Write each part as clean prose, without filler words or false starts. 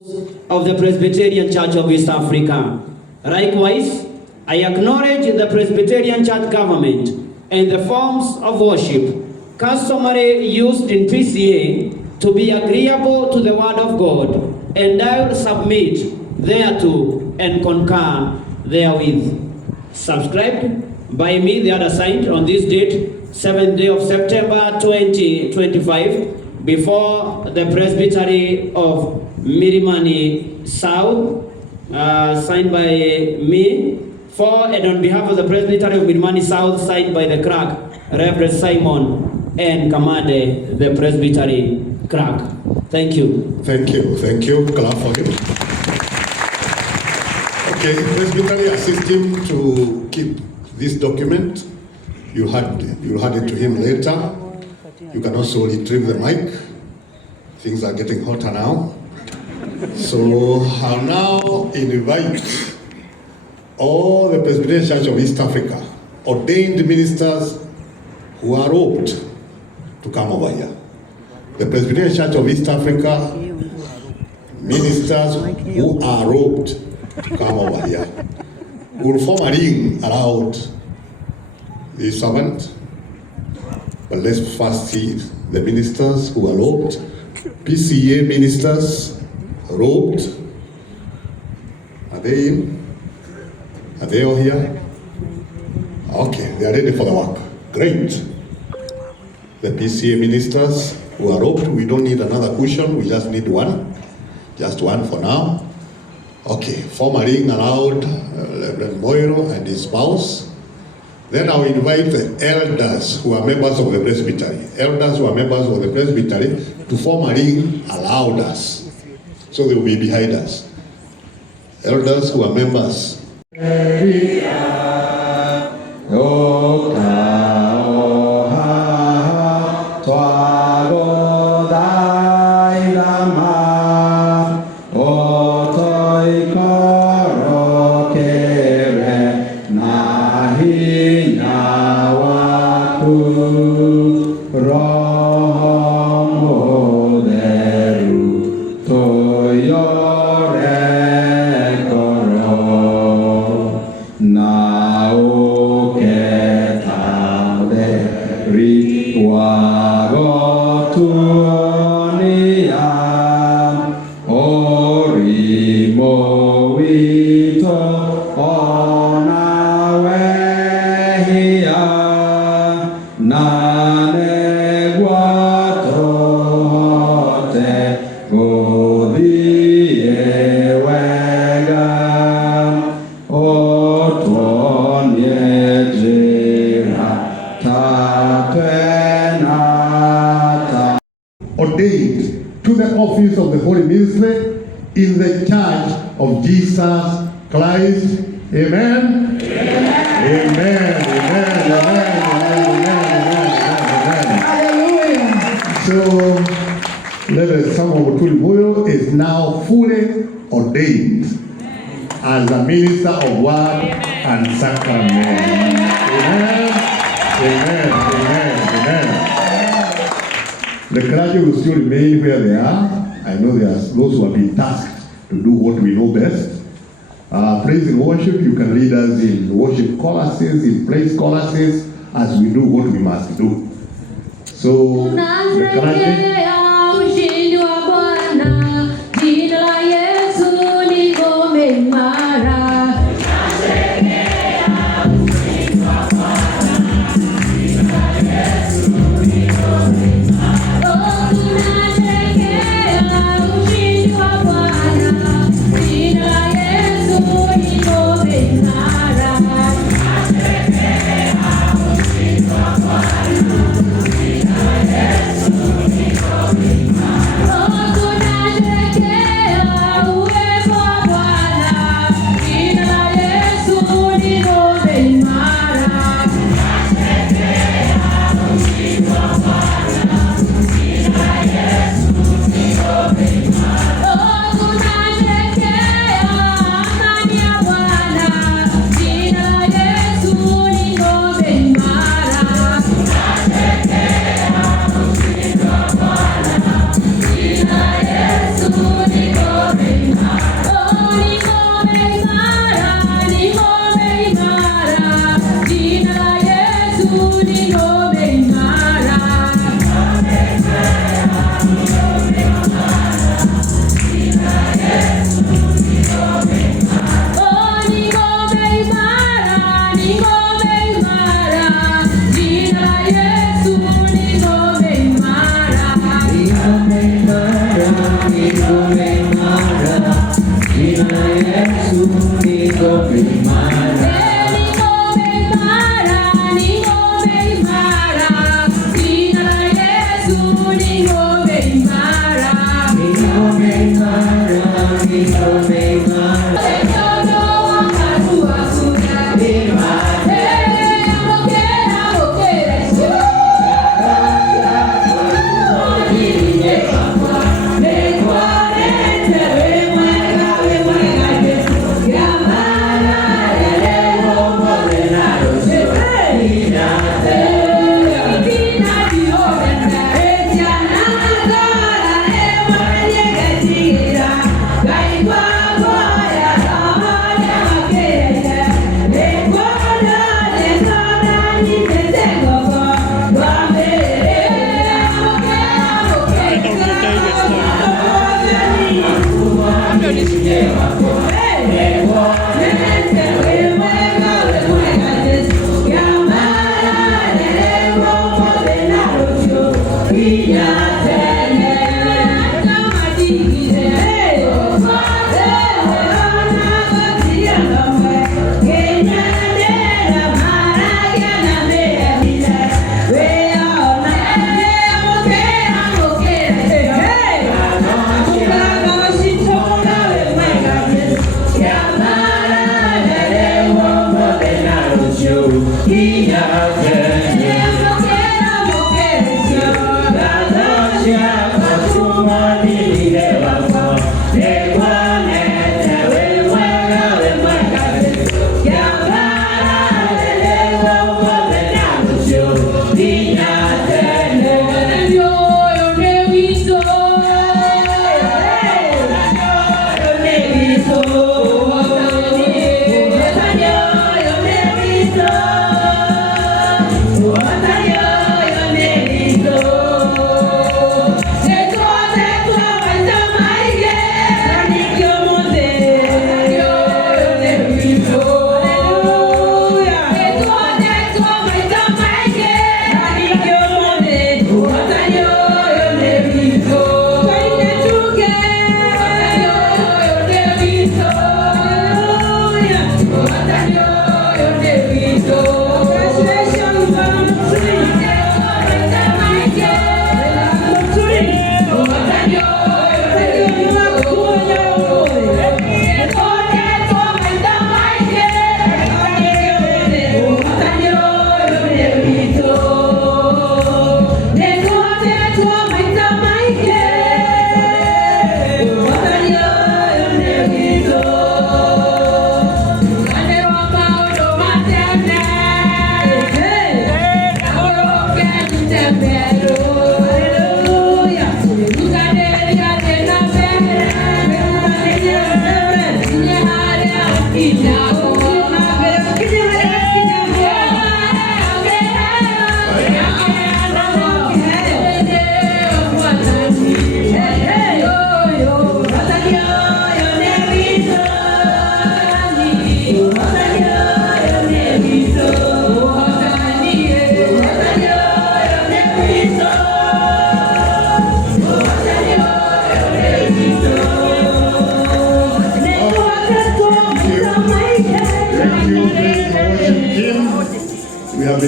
of the Presbyterian Church of East Africa. Likewise, I acknowledge the Presbyterian Church government and the forms of worship customary used in PCA to be agreeable to the Word of God, and I will submit thereto and concur therewith. Subscribed by me, the other signed on this date, 7th day of September 2025, before the Presbytery of Mirimani South, signed by me, for and on behalf of the Presbytery of Mirimani South, signed by the clerk, Reverend Simon and Kamade, the Presbytery clerk. Thank you. Thank you. Thank you. Clap for him. Okay, Presbytery assist him to keep this document. You'll hand it to him later. You can also retrieve the mic. Things are getting hotter now. So I'll now invite all the Presbyterian Church of East Africa, ordained ministers who are robed, to come over here. The Presbyterian Church of East Africa, ministers who are robed, to come over here. We'll form a ring around the servant, but let's first see the ministers who are robed. PCA ministers robed. Are they in? Are they all here? Okay, they are ready for the work. Great. The PCA ministers who are robed, we don't need another cushion, we just need one. Just one for now. Okay, form a ring around Reverend Muiru and his spouse. Then I'll invite the elders who are members of the Presbytery. Elders who are members of the Presbytery to form a ring around us. So they will be behind us. Elders who are members. Ordained to the office of the Holy Ministry in the Church of Jesus Christ. Amen. Amen. Amen. Amen. Amen. Hallelujah. So, Reverend Samuel Muturi Muiru is now fully ordained as a minister of word and sacrament. Amen. Amen. Amen. Amen. The clergy will still remain where they are. I know there are those who have been tasked to do what we know best. Praise and worship, you can lead us in worship choruses, in praise choruses, as we do what we must do. So, the clergy...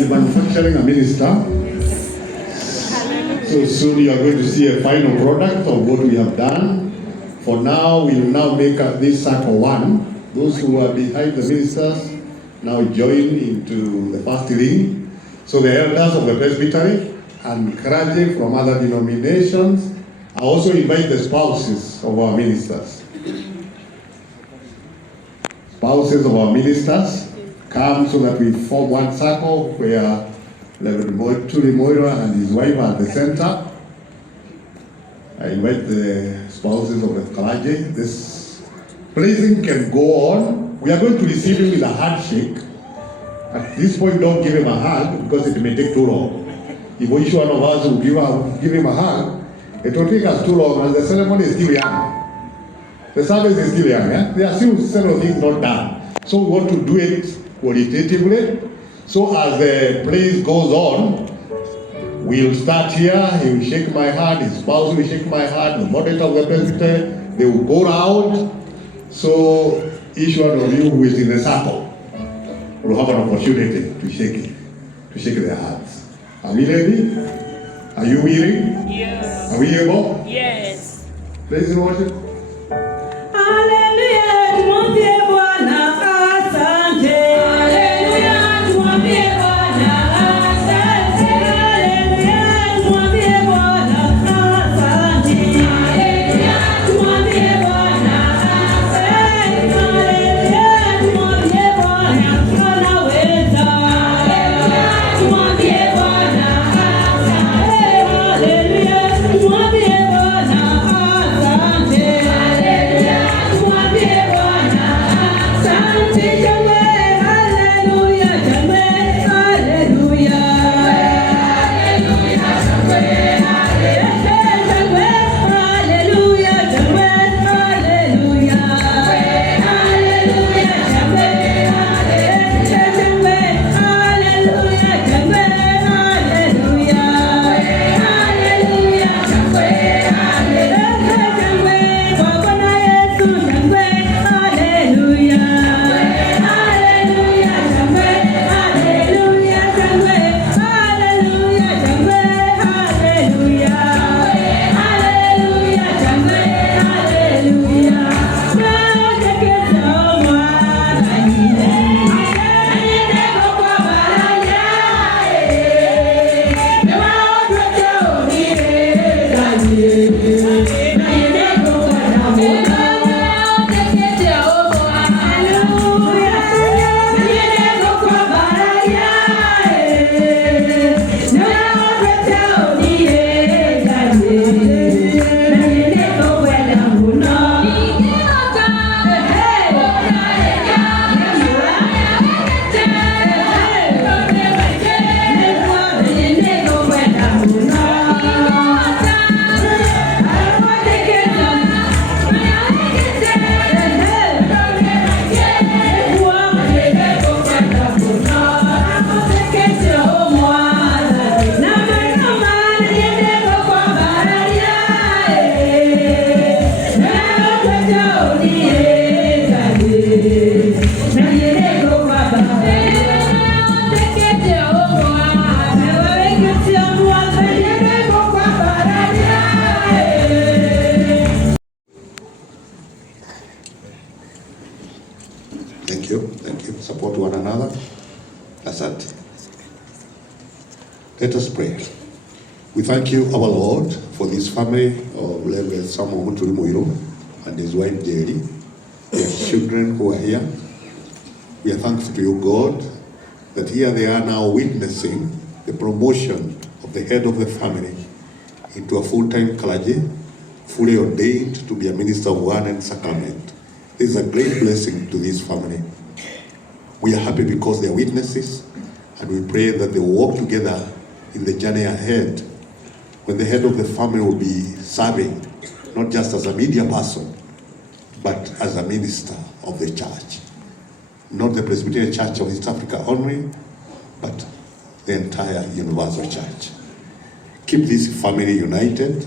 Manufacturing a minister. So soon you are going to see a final product of what we have done. For now, we will now make this circle one. Those who are behind the ministers now join into the first ring. So the elders of the presbytery and clergy from other denominations. I also invite the spouses of our ministers. Spouses of our ministers come so that we form one circle where Reverend Muiru and his wife are at the center. I invite the spouses of the clergy. This blessing can go on. We are going to receive him with a handshake. At this point, don't give him a hug because it may take too long. If each one of us will give him a hug, it will take us too long, and the ceremony is still young. The service is still young. There are still several things not done. So we want to do it qualitatively. So as the praise goes on, we'll start here. He will shake my hand, his spouse will shake my hand, the moderator of the presbytery, they will go around So each one of you who is in the circle will have an opportunity to shake their hands. Are we ready? Are you willing? Yes. Are we able? Yes. Praise the Lord. Thank you. Support one another. Asante. Let us pray. We thank you, our Lord, for this family of Reverend Samuel Muturi Muiru and his wife Jerry, their children who are here. We are thankful to you, God, that here they are now witnessing the promotion of the head of the family into a full-time clergy, fully ordained to be a minister of word and sacrament. This is a great blessing to this family. We are happy because they are witnesses, and we pray that they will walk together in the journey ahead, when the head of the family will be serving, not just as a media person, but as a minister of the church. Not the Presbyterian Church of East Africa only, but the entire universal church. Keep this family united,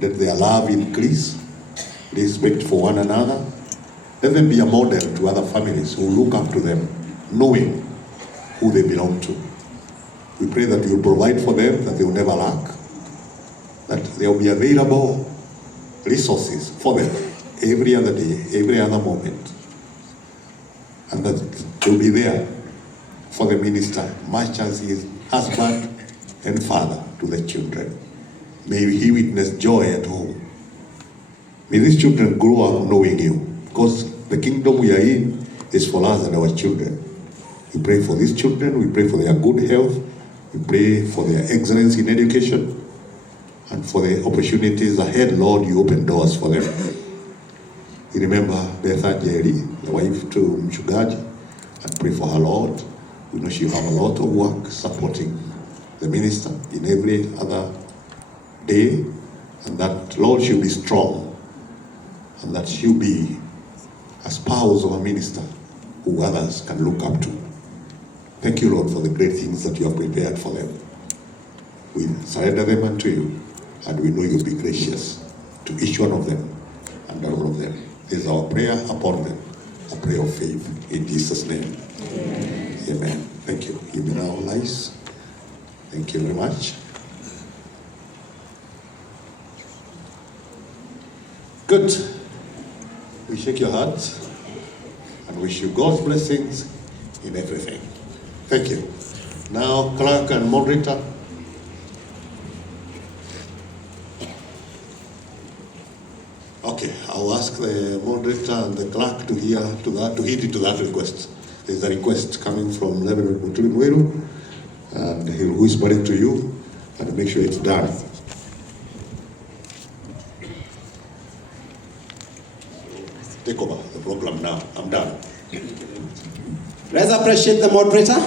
let their love increase, respect for one another. Let them be a model to other families who look up to them, knowing who they belong to. We pray that you will provide for them, that they will never lack, that there will be available resources for them every other day, every other moment, and that they will be there for the minister, much as he is husband and father to the children. May he witness joy at home. May these children grow up knowing you, because the kingdom we are in is for us and our children. We pray for these children, we pray for their good health, we pray for their excellence in education, and for the opportunities ahead. Lord, you open doors for them. You remember Betha Jerry, the wife to Mchungaji, and pray for her, Lord. We know she'll have a lot of work supporting the minister in every other day, and that, Lord, she'll be strong, and that she'll be a spouse of a minister who others can look up to. Thank you, Lord, for the great things that you have prepared for them. We surrender them unto you, and we know you'll be gracious to each one of them and all of them. This is our prayer upon them, a prayer of faith in Jesus' name. Amen. Thank you. You may now rise. Thank you very much. Good. We shake your hands and wish you God's blessings in everything. Thank you. Now, clerk and moderator. Okay, I'll ask the moderator and the clerk to heed to that request. There's a request coming from Reverend Muturi Muiru, and he'll whisper it to you and make sure it's done. Take over the program now. I'm done. Let's appreciate the moderator.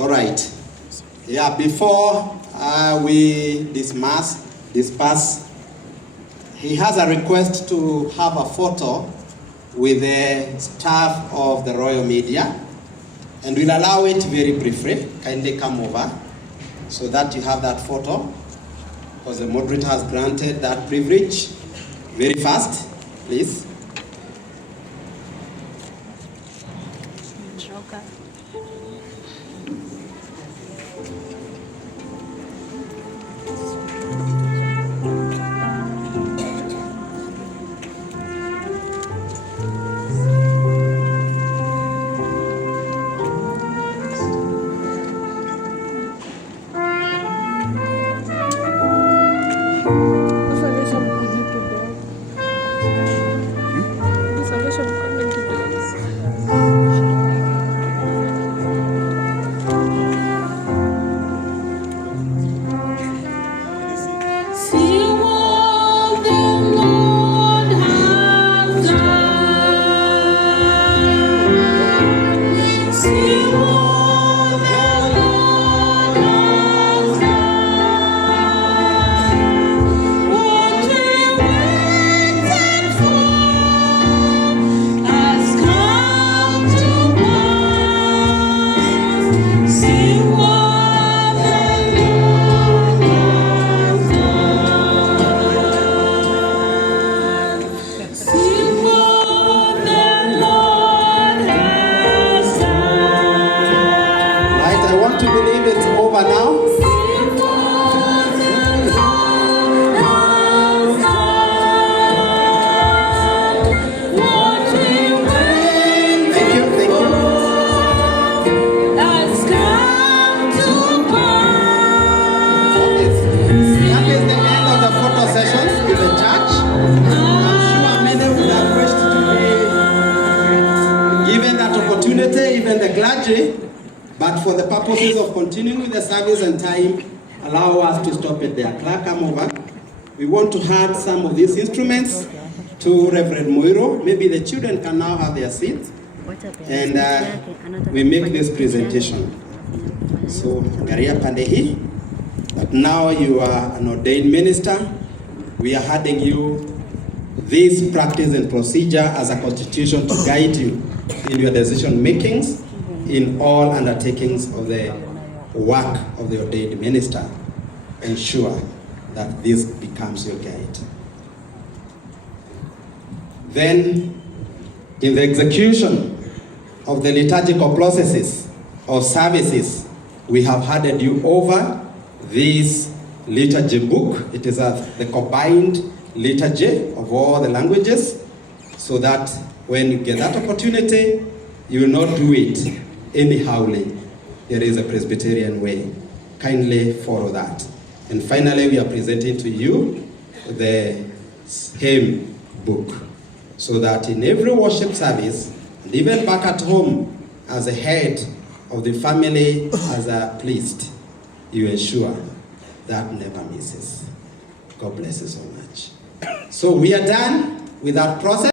All right. Yeah, before we disperse, he has a request to have a photo with the staff of the Royal Media, and we'll allow it very briefly. Kindly come over so that you have that photo, because the moderator has granted that privilege. Very fast, please. But for the purposes of continuing with the service and time, allow us to stop it there. Clerk, come over. We want to hand some of these instruments to Reverend Muiru. Maybe the children can now have their seats. And we make this presentation. So, Garia Pandehi, but now you are an ordained minister. We are handing you this practice and procedure as a constitution to guide you in your decision makings in all undertakings of the work of the ordained minister. Ensure that this becomes your guide. Then, in the execution of the liturgical processes or services, we have handed you over this liturgy book. It is the combined liturgy of all the languages, so that when you get that opportunity, you will not do it anyhowly. There is a Presbyterian way. Kindly follow that. And finally, we are presenting to you the hymn book, so that in every worship service, and even back at home, as a head of the family, as a priest, you ensure that never misses. God bless you so much. So we are done with that process.